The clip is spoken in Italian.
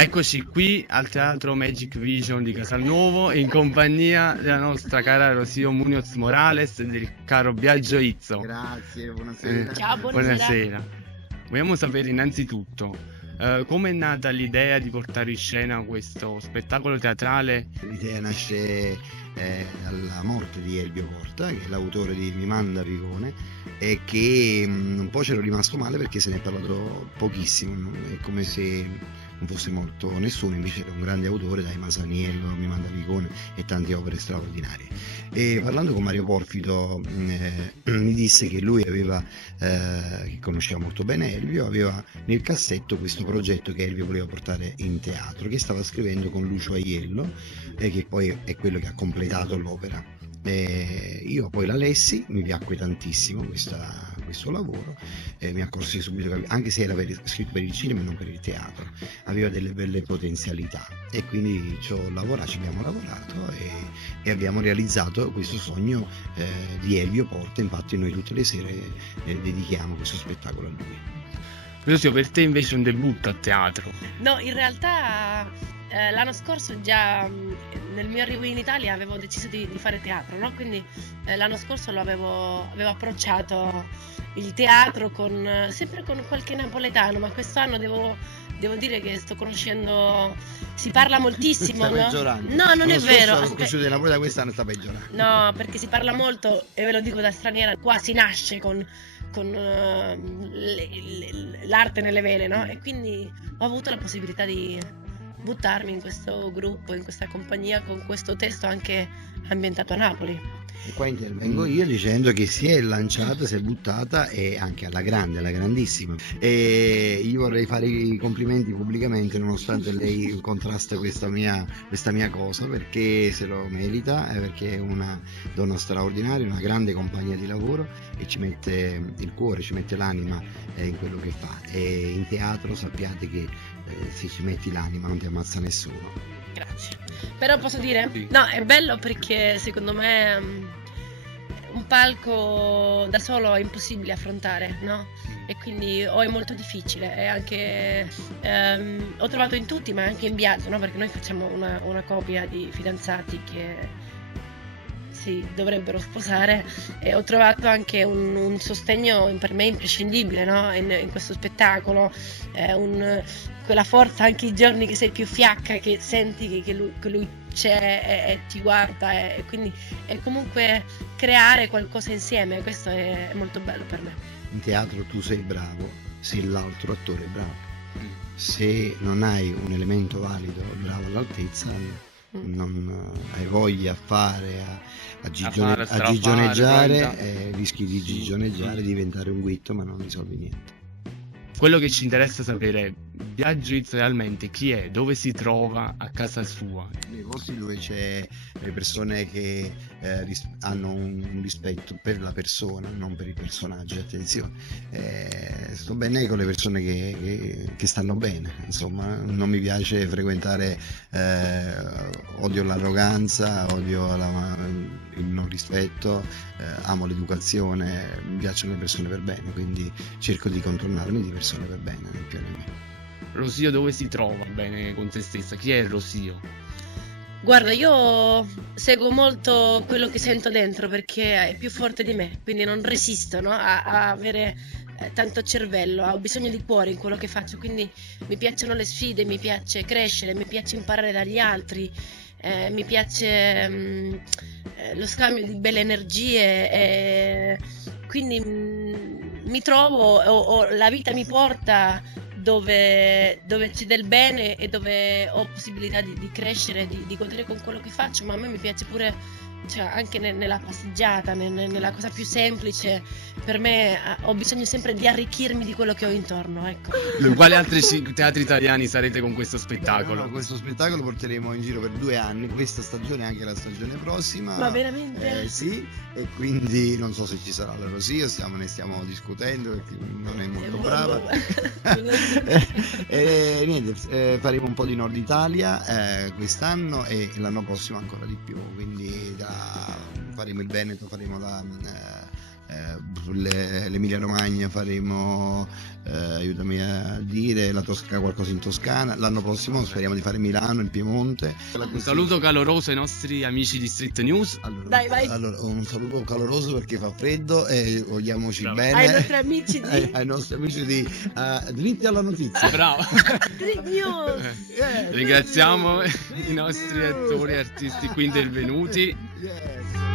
Eccoci qui al Teatro Magic Vision di Casalnuovo in compagnia della nostra cara Rocío Muñoz Morales e del caro Biagio Izzo. Grazie, buonasera. Ciao, buonasera. Buonasera. Vogliamo sapere innanzitutto come è nata l'idea di portare in scena questo spettacolo teatrale? L'idea nasce dalla morte di Elvio Porta, che è l'autore di Mi manda Picone, e che un po' c'ero rimasto male perché se ne è parlato pochissimo, è come se non fosse morto nessuno, invece era un grande autore, dai Masaniello, Mi manda Picone e tante opere straordinarie. E parlando con Mario Porfido mi disse che lui aveva, che conosceva molto bene Elvio, aveva nel cassetto questo progetto che Elvio voleva portare in teatro, che stava scrivendo con Lucio Aiello, che poi è quello che ha completato l'opera. Io poi la lessi, mi piacque tantissimo questo lavoro, mi accorsi subito che anche se era scritto per il cinema e non per il teatro, aveva delle belle potenzialità, e quindi ci abbiamo lavorato e abbiamo realizzato questo sogno di Elvio Porta. Infatti noi tutte le sere dedichiamo questo spettacolo a lui. Rocío, per te invece è un debutto a teatro? No, in realtà l'anno scorso già nel mio arrivo in Italia avevo deciso di fare teatro, no? Quindi l'anno scorso avevo approcciato il teatro sempre con qualche napoletano, ma quest'anno devo dire che sto conoscendo, si parla moltissimo, Sta no? peggiorando. No, non è vero. Ho conosciuto di Napoli, da quest'anno sta peggiorando. No, perché si parla molto, e ve lo dico da straniera, qua si nasce con l'arte nelle vene, no? E quindi ho avuto la possibilità di buttarmi in questo gruppo, in questa compagnia, con questo testo anche ambientato a Napoli. E qua intervengo io dicendo che si è lanciata, si è buttata, e anche alla grande, alla grandissima. E io vorrei fare i complimenti pubblicamente, nonostante lei contrasta questa mia cosa, perché se lo merita, perché è una donna straordinaria, una grande compagna di lavoro, e ci mette il cuore, ci mette l'anima in quello che fa. E in teatro sappiate che se ci metti l'anima non ti ammazza nessuno. Grazie. Però posso dire? Sì. No, è bello perché secondo me un palco da solo è impossibile affrontare, no? E quindi o è molto difficile, e anche ho trovato in tutti, ma anche in Biagio, no? Perché noi facciamo una coppia di fidanzati che si dovrebbero sposare, e ho trovato anche un sostegno per me imprescindibile, no? In questo spettacolo, quella forza anche i giorni che sei più fiacca, che senti che lui c'è e ti guarda, e quindi è comunque creare qualcosa insieme. Questo è molto bello per me. In teatro tu sei bravo se l'altro attore è bravo. Se non hai un elemento valido, bravo all'altezza, non hai voglia a fare, a gigioneggiare, rischi di gigioneggiare, diventare un guitto, ma non risolvi niente. Quello che ci interessa sapere è Biagio Izzo realmente chi è, dove si trova a casa sua. Nei posti dove c'è le persone che hanno un rispetto per la persona, non per i personaggi, attenzione. Sto bene con le persone che stanno bene, insomma, non mi piace frequentare, odio l'arroganza, odio il non rispetto, amo l'educazione, mi piacciono le persone per bene, quindi cerco di contornarmi di persone per bene nel più e nel meno. Rocío dove si trova bene con se stessa? Chi è Rocío? Guarda, io seguo molto quello che sento dentro, perché è più forte di me, quindi non resisto, no? a avere tanto cervello, ho bisogno di cuore in quello che faccio, quindi mi piacciono le sfide, mi piace crescere, mi piace imparare dagli altri, mi piace lo scambio di belle energie, quindi mi trovo, la vita mi porta dove c'è del bene e dove ho possibilità di crescere, di godere con quello che faccio, ma a me mi piace pure, cioè, anche nella passeggiata, nella cosa più semplice. Per me ho bisogno sempre di arricchirmi di quello che ho intorno, ecco. In quali altri teatri italiani sarete con questo spettacolo? No, questo spettacolo porteremo in giro per 2 anni, questa stagione e anche la stagione prossima. Ma veramente? Sì, e quindi non so se ci sarà la Rocío, ne stiamo discutendo perché non è molto brava. E niente, faremo un po' di Nord Italia quest'anno, e l'anno prossimo ancora di più, quindi faremo il Veneto, faremo l'Emilia Romagna faremo, aiutami a dire, qualcosa in Toscana. L'anno prossimo speriamo di fare Milano, in Piemonte. Un saluto caloroso ai nostri amici di Street News. Allora, Dai, vai. allora, un saluto caloroso perché fa freddo e vogliamoci Bravo. bene. Ai nostri amici di ai nostri amici di Dritti alla Notizia. Bravo. Street News. Ringraziamo i nostri attori e artisti qui intervenuti. Yes.